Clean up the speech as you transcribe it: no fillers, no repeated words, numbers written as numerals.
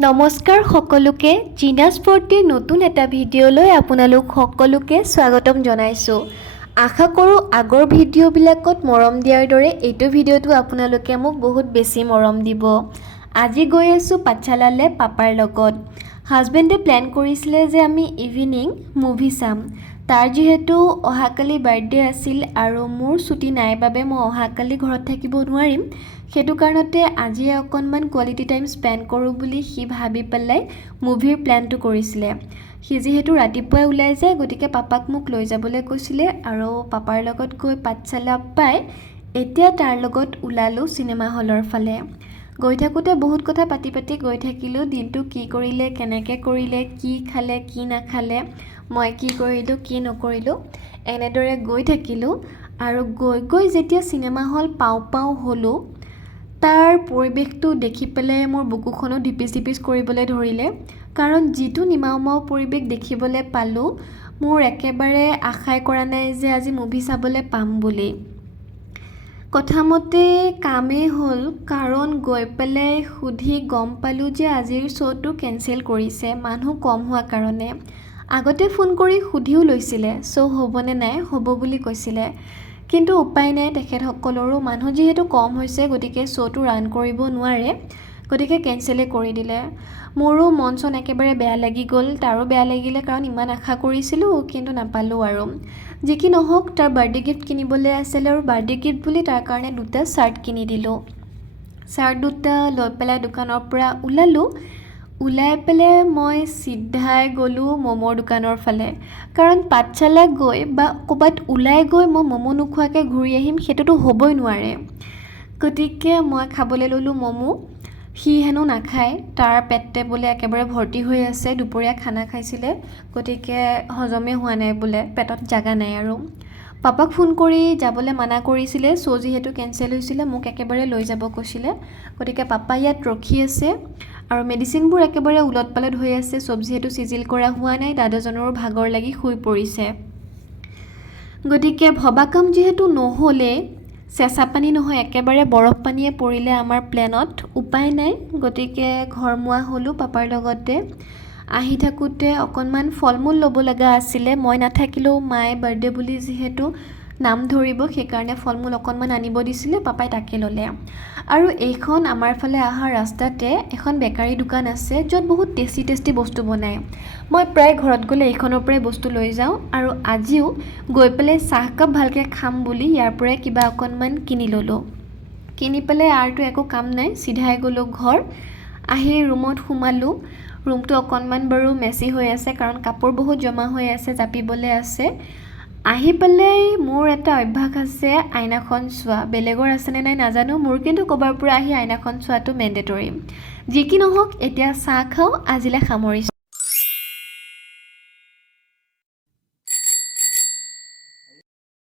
নমস্কাৰ সকলোকে জিনাছ ফৰ্টিৰ নতুন এটা ভিডিঅ'লৈ আপোনালোক সকলোকে স্বাগতম জনাইছোঁ। আশা কৰোঁ আগৰ ভিডিঅ'বিলাকত মৰম দিয়াৰ দৰে এইটো ভিডিঅ'টো আপোনালোকে মোক বহুত বেছি মৰম দিব। আজি গৈ আছোঁ পাঠশালালৈ পাপাৰ লগত। হাজবেণ্ডে প্লেন কৰিছিলে যে আমি ইভিনিং মুভি চাম। তাৰ যিহেতু অহাকালি বাৰ্থডে আছিল আৰু মোৰ ছুটি নাই বাবে মই অহাকালি ঘৰত থাকিব নোৱাৰিম। সেইটো কাৰণতে আজি অকণমান কোৱালিটি টাইম স্পেণ্ড কৰোঁ বুলি সি ভাবি পেলাই মুভিৰ প্লেনটো কৰিছিলে। সি যিহেতু ৰাতিপুৱাই ওলাই যায় গতিকে পাপাক মোক লৈ যাবলৈ কৈছিলে আৰু পাপাৰ লগত গৈ পাঠশালা পাই এতিয়া তাৰ লগত ওলালোঁ চিনেমা হলৰ ফালে। গৈ থাকোঁতে বহুত কথা পাতি গৈ থাকিলোঁ। দিনটো কি কৰিলে, কেনেকৈ কৰিলে, কি খালে, কি নাখালে, মই কি কৰিলোঁ, কি নকৰিলোঁ, এনেদৰে গৈ থাকিলোঁ। আৰু গৈ যেতিয়া চিনেমা হল পাওঁ হ'লোঁ তাৰ পৰিৱেশটো দেখি পেলাই মোৰ বুকুখনো ঢিপিচ কৰিবলৈ ধৰিলে। কাৰণ যিটো নিমাও পৰিৱেশ দেখিবলৈ পালোঁ মোৰ একেবাৰে আশাই কৰা নাই যে আজি মুভি চাবলৈ পাম বুলি। কথামতে কামেই হ'ল, কাৰণ গৈ পেলাই সুধি গম পালোঁ যে আজিৰ শ্ব'টো কেঞ্চেল কৰিছে মানুহ কম হোৱাৰ কাৰণে। আগতে ফোন কৰি সুধিও লৈছিলে শ্ব' হ'বনে নাই, হ'ব বুলি কৈছিলে। কিন্তু উপায় নাই, তেখেতসকলৰো মানুহ যিহেতু কম হৈছে গতিকে শ্ব'টো ৰান কৰিব নোৱাৰে, গতিকে কেঞ্চেলেই কৰি দিলে। মোৰো মন চন একেবাৰে বেয়া লাগি গ'ল, তাৰো বেয়া লাগিলে কাৰণ ইমান আশা কৰিছিলোঁ কিন্তু নাপালোঁ। আৰু যি কি নহওক তাৰ বাৰ্থডে গিফ্ট কিনিবলৈ আছিলে আৰু বাৰ্থডে গিফ্ট বুলি তাৰ কাৰণে দুটা চাৰ্ট কিনি দিলোঁ। চাৰ্ট দুটা লৈ পেলাই দোকানৰ পৰা ওলাই পেলাই মই চিধাই গ'লোঁ ম'মৰ দোকানৰ ফালে। কাৰণ পাঠশালা গৈ বা ক'ৰবাত ওলাই গৈ মই ম'ম' নোখোৱাকৈ ঘূৰি আহিম সেইটোতো হ'বই নোৱাৰে। গতিকে মই খাবলৈ ল'লোঁ ম'ম'। সি হেনো নাখায়, তাৰ পেটতে বোলে একেবাৰে ভৰ্তি হৈ আছে, দুপৰীয়া খানা খাইছিলে গতিকে হজমেই হোৱা নাই বোলে, পেটত জাগা নাই। আৰু পাপাক ফোন কৰি যাবলৈ মানা কৰিছিলে, শ্ব' যিহেতু কেঞ্চেল হৈছিলে মোক একেবাৰে লৈ যাব কৈছিলে। গতিকে পাপা ইয়াত ৰখি আছে আৰু মেডিচিনবোৰ একেবাৰে উলট পালট হৈ আছে। চব যিহেতু চিজিল কৰা হোৱা নাই, দাদাজনৰো ভাগৰ লাগি শুই পৰিছে। গতিকে ভবা কাম যিহেতু নহ'লে, চেঁচা পানী নহয় একেবাৰে বৰফ পানীয়ে পৰিলে আমাৰ প্লেনত, উপায় নাই। গতিকে ঘৰমুৱা হ'লোঁ পাপাৰ লগতে। আহি থাকোঁতে অকণমান ফল মূল ল'ব লগা আছিলে, মই নাথাকিলেও মায়ে বাৰ্থডে বুলি যিহেতু নাম ধৰিব সেইকাৰণে ফল মূল অকণমান আনিব দিছিলে, পাপাই তাকে ল'লে। আৰু এইখন আমাৰ ফালে অহা ৰাস্তাতে এখন বেকাৰী দোকান আছে য'ত বহুত টেষ্টি বস্তু বনায়। মই প্ৰায় ঘৰত গ'লে এইখনৰ পৰাই বস্তু লৈ যাওঁ আৰু আজিও গৈ পেলাই চাহকাপ ভালকৈ খাম বুলি ইয়াৰ পৰাই কিবা অকণমান কিনি ল'লোঁ। কিনি পেলাই আৰুতো একো কাম নাই, চিধাই গ'লোঁ ঘৰ। আহি ৰুমত সোমালোঁ। ৰুমটো অকণমান বাৰু মেচি হৈ আছে কাৰণ কাপোৰ বহুত জমা হৈ আছে, জাপিবলৈ আছে। আহি পেলাই মোৰ এটা অভ্যাস আছে আইনাখন চোৱা, বেলেগৰ আছেনে নাই নাজানো, মোৰ কিন্তু ক'ৰবাৰ পৰা আহি আইনাখন চোৱাটো মেণ্ডেটৰী। যি কি নহওক এতিয়া চাহ খাওঁ, আজিলৈ সামৰিছোঁ।